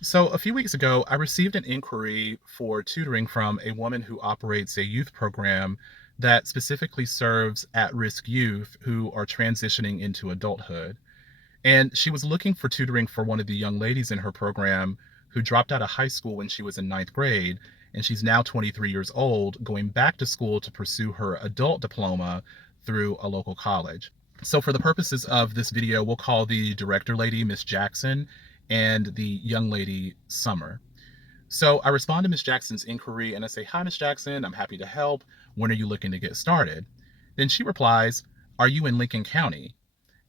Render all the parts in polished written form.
So, a few weeks ago, I received an inquiry for tutoring from a woman who operates a youth program that specifically serves at risk youth who are transitioning into adulthood. And she was looking for tutoring for one of the young ladies in her program who dropped out of high school when she was in ninth grade. And she's now 23 years old, going back to school to pursue her adult diploma through a local college. So, for the purposes of this video, we'll call the director lady Miss Jackson and the young lady Summer. So, I respond to Miss Jackson's inquiry and I say, "Hi, Miss Jackson, I'm happy to help. When are you looking to get started?" Then she replies, "Are you in Lincoln County?"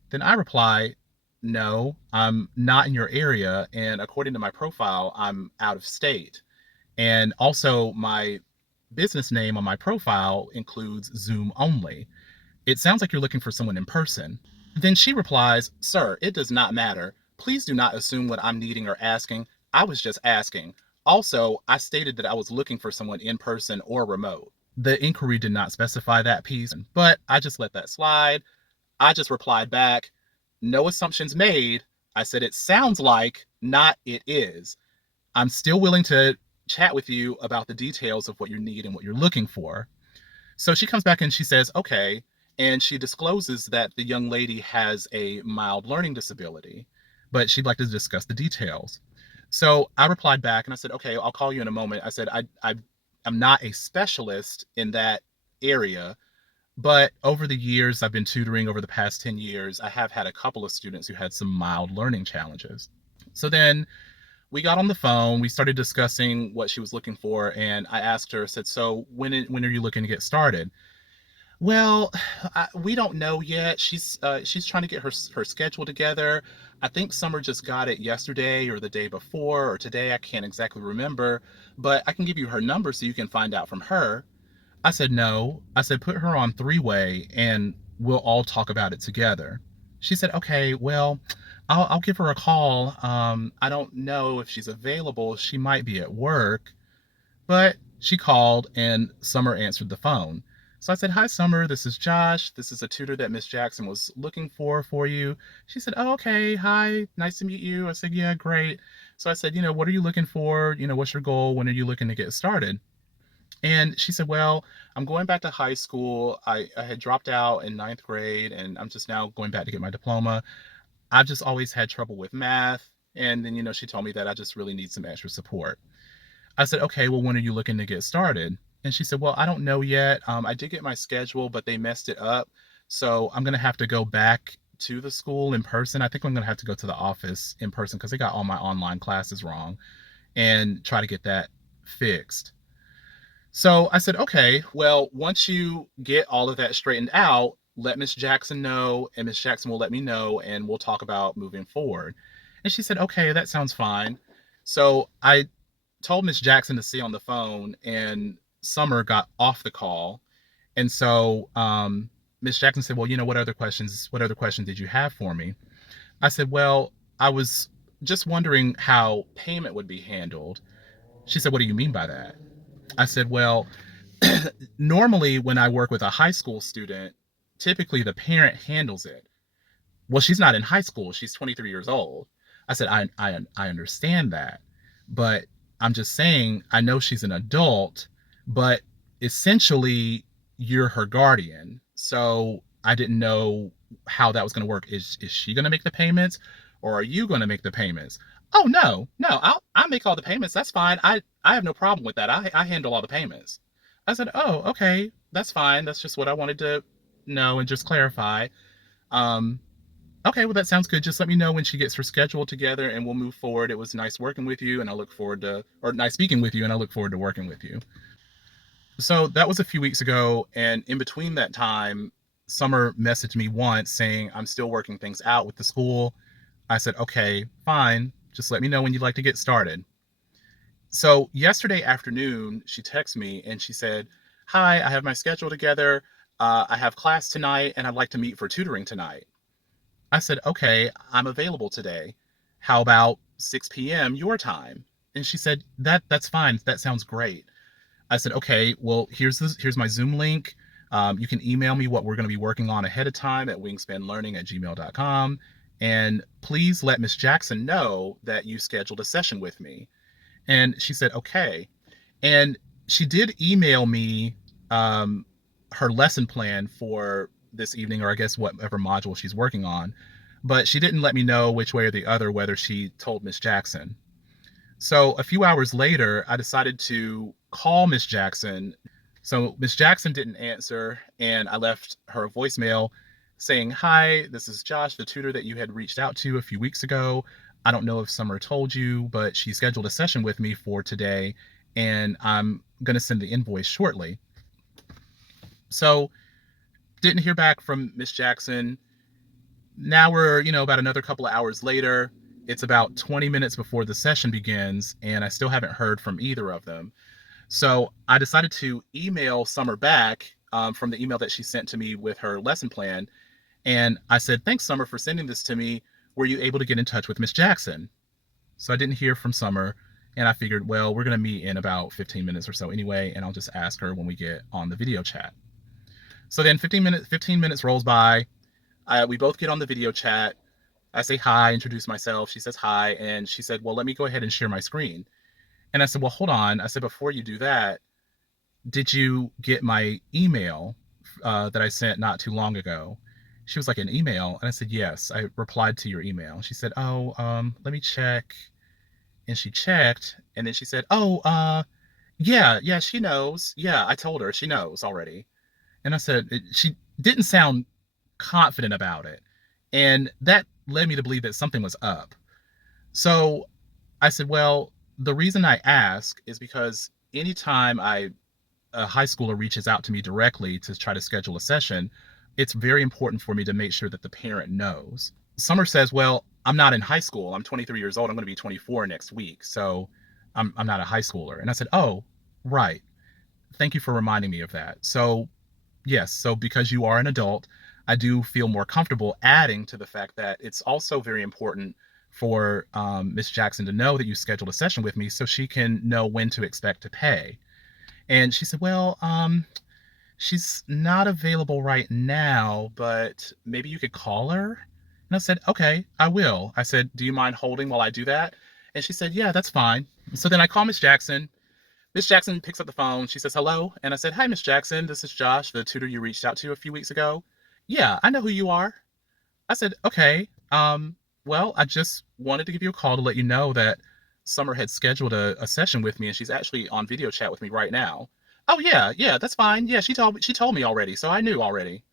Then I reply, "No, I'm not in your area. And according to my profile, I'm out of state. And also, my business name on my profile includes Zoom only. It sounds like you're looking for someone in person." Then she replies, "Sir, it does not matter. Please do not assume what I'm needing or asking. I was just asking. Also, I stated that I was looking for someone in person or remote." The inquiry did not specify that piece, but I just let that slide. I just replied back, "No assumptions made." I said, "It sounds like, not it is. I'm still willing to chat with you about the details of what you need and what you're looking for." So she comes back and she says, "Okay." And she discloses that the young lady has a mild learning disability, but she'd like to discuss the details. So I replied back and I said, "Okay, I'll call you in a moment." I said, I'm not a specialist in that area, but over the years, I've been tutoring over the past 10 years. I have had a couple of students who had some mild learning challenges. So then we got on the phone, we started discussing what she was looking for, and I asked her, I said, "So when are you looking to get started?" "Well, we don't know yet. She's trying to get her schedule together. I think Summer just got it yesterday or the day before or today. I can't exactly remember, but I can give you her number so you can find out from her." I said, "No." I said, "Put her on three-way and we'll all talk about it together." She said, "Okay, well, I'll give her a call. I don't know if she's available. She might be at work." But she called and Summer answered the phone. So I said, "Hi, Summer. This is Josh. This is a tutor that Miss Jackson was looking for you." She said, "Oh, okay. Hi. Nice to meet you." I said, "Yeah, great." So I said, "What are you looking for? What's your goal? When are you looking to get started?" And she said, "Well, I'm going back to high school. I had dropped out in ninth grade and I'm just now going back to get my diploma. I've just always had trouble with math." And then, she told me that I just really need some extra support. I said, "Okay, well, when are you looking to get started?" And she said, "Well, I don't know yet. I did get my schedule, but they messed it up. So I'm going to have to go back to the school in person. I think I'm going to have to go to the office in person because they got all my online classes wrong and try to get that fixed." So I said, "Okay, well, once you get all of that straightened out, let Miss Jackson know, and Miss Jackson will let me know, and we'll talk about moving forward." And she said, "Okay, that sounds fine." So I told Miss Jackson to stay on the phone, and Summer got off the call. And so Miss Jackson said, "Well, what other questions did you have for me?" I said, "Well, I was just wondering how payment would be handled." She said, "What do you mean by that?" I said, "Well, normally when I work with a high school student, typically the parent handles it." "Well, she's not in high school. She's 23 years old." I said, I understand that. But I'm just saying, I know she's an adult, but essentially you're her guardian. So I didn't know how that was going to work. Is she going to make the payments or are you going to make the payments?" "Oh, no, no, I'll make all the payments. That's fine. I have no problem with that. I handle all the payments." I said, "Oh, okay. That's fine. That's just what I wanted to know and just clarify. Um, Okay, well, that sounds good. Just let me know when she gets her schedule together and we'll move forward. It was nice working with you and I look forward to, or nice speaking with you and I look forward to working with you." So that was a few weeks ago. And in between that time, Summer messaged me once saying, "I'm still working things out with the school." I said, "Okay, fine. Just let me know when you'd like to get started." So yesterday afternoon, she texted me and she said, "Hi, I have my schedule together. I have class tonight and I'd like to meet for tutoring tonight." I said, "Okay, I'm available today. How about 6 p.m. your time?" And she said, "That's fine. That sounds great." I said, "Okay, well, here's my Zoom link. You can email me what we're going to be working on ahead of time at wingspanlearning@gmail.com. and please let Miss Jackson know that you scheduled a session with me. And she said, okay. And she did email me um, her lesson plan for this evening, or I guess whatever module she's working on. But she didn't let me know which way or the other whether she told Miss Jackson. So a few hours later, I decided to call Miss Jackson. So Miss Jackson didn't answer, and I left her a voicemail saying, "Hi, this is Josh, the tutor that you had reached out to a few weeks ago. I don't know if Summer told you, but she scheduled a session with me for today, and I'm going to send the invoice shortly." So didn't hear back from Miss Jackson. Now we're, about another couple of hours later. It's about 20 minutes before the session begins, and I still haven't heard from either of them. So I decided to email Summer back from the email that she sent to me with her lesson plan. And I said, "Thanks, Summer, for sending this to me. Were you able to get in touch with Miss Jackson?" So I didn't hear from Summer. And I figured, well, we're going to meet in about 15 minutes or so anyway, and I'll just ask her when we get on the video chat. So then 15 minutes rolls by. We both get on the video chat. I say hi, introduce myself. She says hi. And she said, "Well, let me go ahead and share my screen." And I said, "Well, hold on." I said, "Before you do that, did you get my email that I sent not too long ago?" She was like, "An email?" And I said, "Yes, I replied to your email." She said, "Oh, let me check." And she checked, and then she said, "Oh, yeah, yeah, she knows. Yeah, I told her she knows already." And I said, she didn't sound confident about it. And that led me to believe that something was up. So I said, "Well, the reason I ask is because anytime a high schooler reaches out to me directly to try to schedule a session, it's very important for me to make sure that the parent knows." Summer says, "Well, I'm not in high school. I'm 23 years old. I'm going to be 24 next week. So I'm not a high schooler." And I said, "Oh, right. Thank you for reminding me of that." So, yes. So, because you are an adult, I do feel more comfortable adding to the fact that it's also very important for Miss Jackson to know that you scheduled a session with me so she can know when to expect to pay. And she said, "Well, she's not available right now, but maybe you could call her." And I said, "Okay, I will." I said, "Do you mind holding while I do that?" And she said, "Yeah, that's fine." So then I call Miss Jackson. Miss Jackson picks up the phone. She says, "Hello." And I said, "Hi, Miss Jackson. This is Josh, the tutor you reached out to a few weeks ago." "Yeah, I know who you are." I said, "Okay. Well, I just wanted to give you a call to let you know that Summer had scheduled a session with me, and she's actually on video chat with me right now." "Oh yeah, yeah, that's fine. Yeah, she told me already, so I knew already."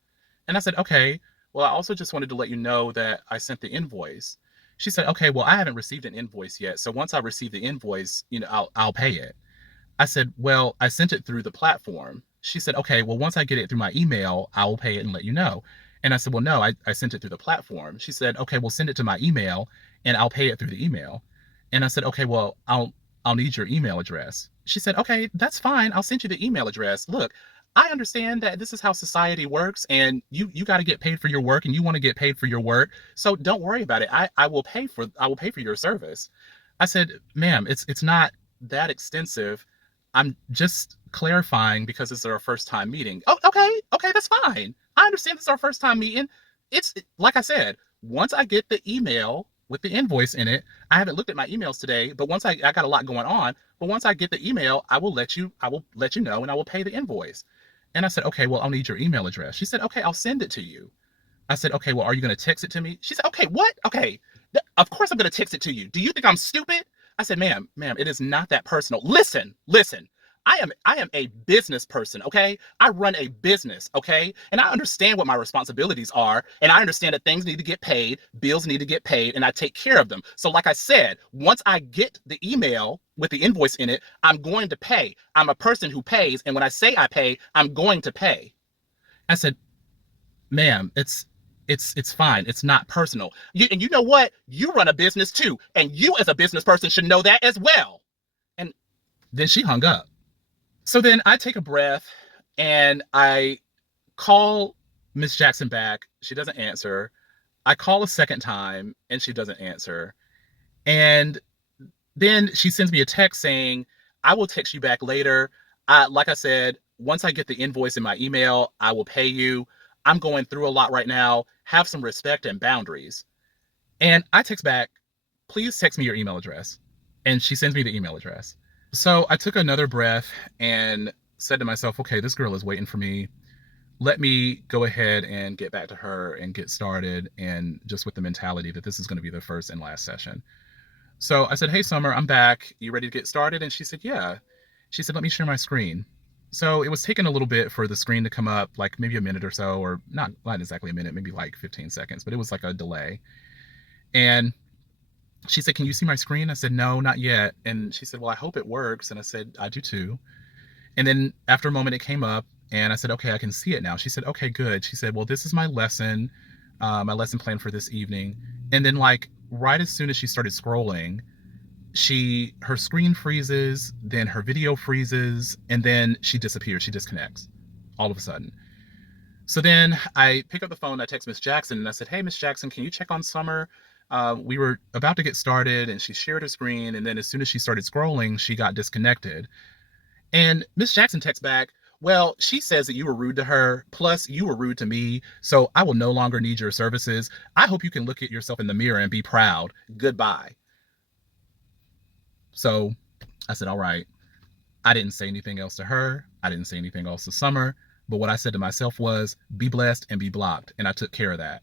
And I said, "Okay. Well, I also just wanted to let you know that I sent the invoice." She said, "Okay, well, I haven't received an invoice yet, so once I receive the invoice, I'll pay it." I said, "Well, I sent it through the platform." She said, "Okay, well, once I get it through my email, I will pay it and let you know." And I said, "Well, no, I sent it through the platform." She said, "Okay, well, send it to my email and I'll pay it through the email." And I said, "Okay, well, I'll need your email address." She said, "Okay, that's fine. I'll send you the email address. Look, I understand that this is how society works, and you got to get paid for your work, and you want to get paid for your work. So don't worry about it. I will pay for your service." I said, "Ma'am, it's not that extensive. I'm just clarifying because this is our first time meeting." "Oh, okay, okay, that's fine. I understand this is our first time meeting. It's like I said, once I get the email with the invoice in it, I haven't looked at my emails today, but once I got a lot going on, but once I get the email, I will let you know and I will pay the invoice." And I said, "Okay, well, I'll need your email address." She said, "Okay, I'll send it to you." I said, "Okay, well, are you going to text it to me?" She said, "Okay, what? Okay, of course I'm going to text it to you. Do you think I'm stupid?" I said, "Ma'am, it is not that personal. Listen, listen. I am a business person, okay? I run a business, okay? And I understand what my responsibilities are, and I understand that things need to get paid, bills need to get paid, and I take care of them. So like I said, once I get the email with the invoice in it, I'm going to pay. I'm a person who pays, and when I say I pay, I'm going to pay." I said, "Ma'am, it's fine. It's not personal. And you know what? You run a business too, and you as a business person should know that as well." And then she hung up. So then I take a breath and I call Miss Jackson back. She doesn't answer. I call a second time and she doesn't answer. And then she sends me a text saying, "I will text you back later. Like I said, once I get the invoice in my email, I will pay you. I'm going through a lot right now. Have some respect and boundaries." And I text back, please text me your email address. And she sends me the email address. So I took another breath and said to myself, okay, this girl is waiting for me. Let me go ahead and get back to her and get started, and just with the mentality that this is going to be the first and last session. So I said, hey, Summer, I'm back. You ready to get started? And she said, yeah. She said, let me share my screen. So it was taking a little bit for the screen to come up, like maybe a minute or so, or not exactly a minute, maybe like 15 seconds, but it was like a delay. And she said, can you see my screen? I said, no, not yet. And she said, well, I hope it works. And I said, I do too. And then after a moment, it came up, and I said, okay, I can see it now. She said, okay, good. She said, well, this is my lesson plan for this evening. And then, like, right as soon as she started scrolling, her screen freezes, then her video freezes, and then she disappears. She disconnects all of a sudden. So then I pick up the phone, I text Miss Jackson, and I said, hey, Miss Jackson, can you check on Summer? We were about to get started, and she shared her screen, and then as soon as she started scrolling, she got disconnected. And Miss Jackson texts back, well, she says that you were rude to her, plus you were rude to me, so I will no longer need your services. I hope you can look at yourself in the mirror and be proud. Goodbye. So I said, all right. I didn't say anything else to her. I didn't say anything else to Summer. But what I said to myself was, be blessed and be blocked. And I took care of that.